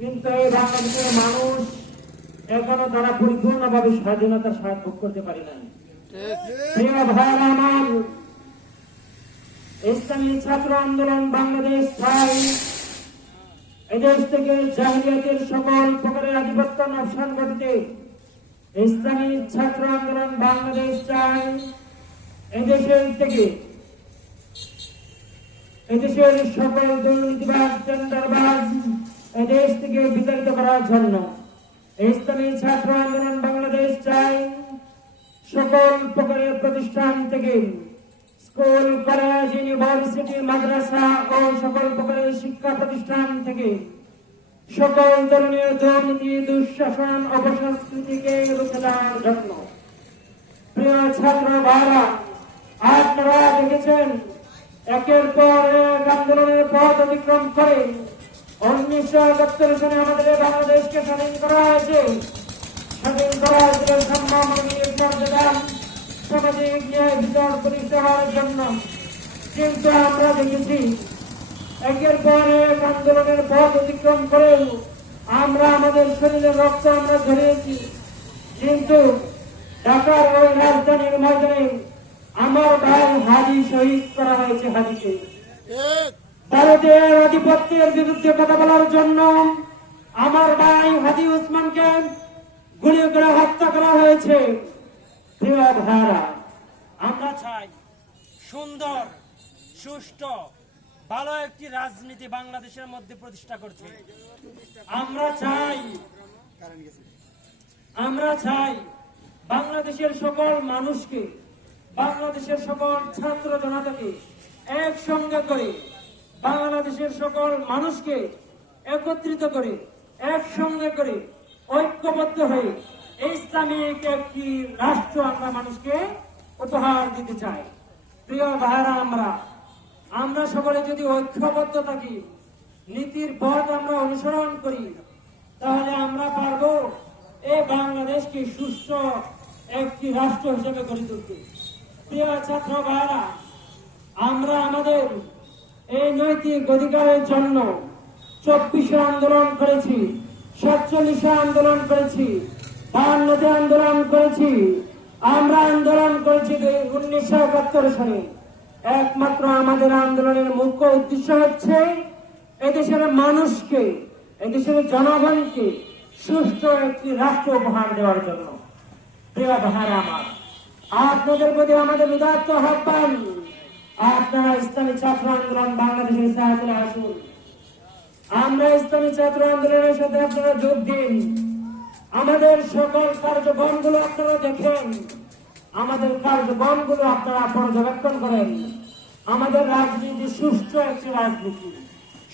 কিন্তু এই বাংলাদেশের মানুষ এখনো তারা পরিপূর্ণভাবে স্বাধীনতার স্বাদ ভোগ করতে পারে নাই। ইসলামী ছাত্র আন্দোলন বাংলাদেশ চাই এদেশ থেকে জাহিলিয়াতের সকল প্রকারের আধিপত্য অবসান ঘটিতে। ইসলামী ছাত্র আন্দোলন বাংলাদেশ চাই এদেশের থেকে এদেশের সকল দুর্নীতিবাজ টেন্ডারবাজ এদেশ থেকে বিতাড়িত করার জন্য। ইসলামী ছাত্র আন্দোলন বাংলাদেশ চাই সকল প্রকারের প্রতিষ্ঠান থেকে, স্কুল, কলেজ, ইউনিভার্সিটি, মাদ্রাসা ও সকল প্রকারের শিক্ষা প্রতিষ্ঠান থেকে সকল ধরনের দুর্নীতি, দুঃশাসন, অপসংস্কৃতিকে রুখে দেওয়ার জন্য। প্রিয় ছাত্র ভাইরা, আপনারা দেখেছেন একের পর এক আন্দোলনের পথ অতিক্রম করে 1971 সালে আমাদের বাংলাদেশকে স্বাধীন করা হয়েছে। স্বাধীন করা হয়েছিল সম্মাননীয় মর্যাদা, সামাজিক ন্যায় বিচার প্রতিষ্ঠা হওয়ার জন্য। কিন্তু আমরা দেখেছি একের পর এক আন্দোলনের পথ অতিক্রম করে আমরা আমাদের শরীরের রক্ত আমরা ঝরিয়েছি, কিন্তু ঢাকার ওই রাজধানীর ময়দানে আমার ভাই হাজি শহীদ করা হয়েছে। হাজিকে ভারতের আধিপত্যের বিরুদ্ধে কথা বলার জন্য আমার ভাই হাজি উসমানকে গুলি করে হত্যা করা হয়েছে। প্রিয় ভাইরা, আমরা চাই সুন্দর, সুষ্ঠু, ভালো একটি রাজনীতি বাংলাদেশের মধ্যে প্রতিষ্ঠা করতে। আমরা চাই বাংলাদেশের সকল মানুষকে, বাংলাদেশের সকল ছাত্র জনতাকে একসঙ্গে করে, বাংলাদেশের সকল মানুষকে একত্রিত করে, একসঙ্গে করে, ঐক্যবদ্ধ হয়ে ইসলামিক একটি রাষ্ট্র আমরা মানুষকে উপহার দিতে চাই। প্রিয় ভাইরা, আমরা সকলে যদি ঐক্যবদ্ধ থাকি, নীতির পথ আমরা অনুসরণ করি, তাহলে আমরা পারবো এই বাংলাদেশকে সুস্থ একটি রাষ্ট্র হিসেবে গড়ে তুলতে। প্রিয় ছাত্র ভাইরা, আমরা আমাদের এই নৈতিক অধিকারের জন্য 24 আন্দোলন করেছি, 47 আন্দোলন করেছি, 52 আন্দোলন করেছি। আমরা আন্দোলন করেছি 1971 সালে। একমাত্র আমাদের আন্দোলনের মুখ্য উদ্দেশ্য হচ্ছে এদেশের মানুষকে, এদেশের জনগণকে সুস্থ একটি রাষ্ট্র উপহার দেওয়ার জন্য। প্রিয় ভাইরা, আপনাদের প্রতি আমাদের উদাত্ত আহ্বান, আপনারা ইসলামী ছাত্র আন্দোলন বাংলাদেশের সাহায্যে আসুন। আমরা ইসলামী ছাত্র আন্দোলনের সাথে আপনারা যোগ দিন। আমাদের সকল কার্যক্রমগুলো আপনারা দেখেন, আমাদের কার্যক্রমগুলো আপনারা পর্যবেক্ষণ করেন। আমাদের রাজনীতি সুষ্ঠু একটি রাজনীতি,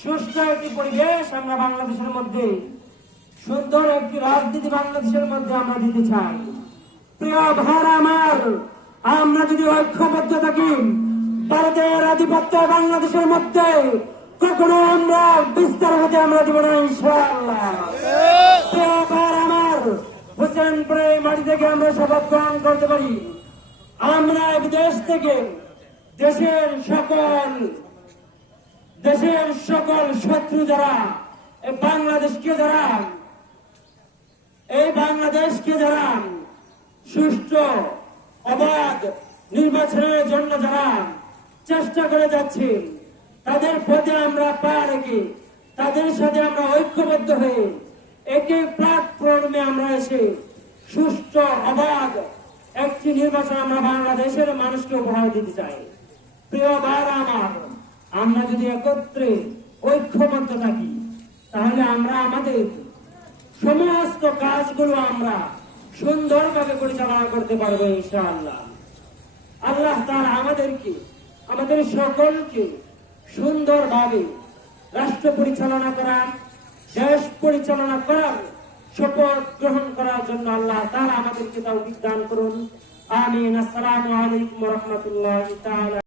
সুষ্ঠু একটি পরিবেশ আমরা বাংলাদেশের মধ্যে, সুন্দর একটি রাজনীতি বাংলাদেশের মধ্যে আমরা দিতে চাই। প্রিয় ভাইরা, আমরা যদি ঐক্যবদ্ধ থাকি, ভারতের আধিপত্য বাংলাদেশের মধ্যে কখনো আমরা বিস্তার হতে আমরা দিব না, ইনশাআল্লাহ। প্রিয় ভাইরা, হোসেনপুরে মাটি থেকে আমরা শপথ গ্রহণ করতে পারি, আমরা বিদেশ থেকে দেশের সকল শত্রু যারা এই বাংলাদেশকে যারা সুষ্ঠু অবাধ নির্বাচনের জন্য যারা চেষ্টা করে যাচ্ছে, তাদের পথে আমরা পা রেখে তাদের সাথে আমরা ঐক্যবদ্ধ হয়ে একই প্ল্যাটফর্মে আমরা এসে সুষ্ঠু অবাধ একটি নির্বাচন আমরা বাংলাদেশের মানুষকে উপহার দিতে চাই। প্রিয় ভাইরা, আমরা যদি একত্রে ঐক্যবদ্ধ থাকি, তাহলে আমরা আমাদের সমস্ত কাজগুলো আমরা সুন্দরভাবে পরিচালনা করতে পারবো, ইনশাআল্লাহ। আল্লাহ তাআলা আমাদের সকলকে সুন্দরভাবে রাষ্ট্র পরিচালনা করার, দেশ পরিচালনা করার শপথ গ্রহণ করার জন্য আল্লাহ তাআলা আমাদেরকে তৌফিক দান করুন। আমিন। আসসালামু আলাইকুম ওয়া রাহমাতুল্লাহি তাআলা।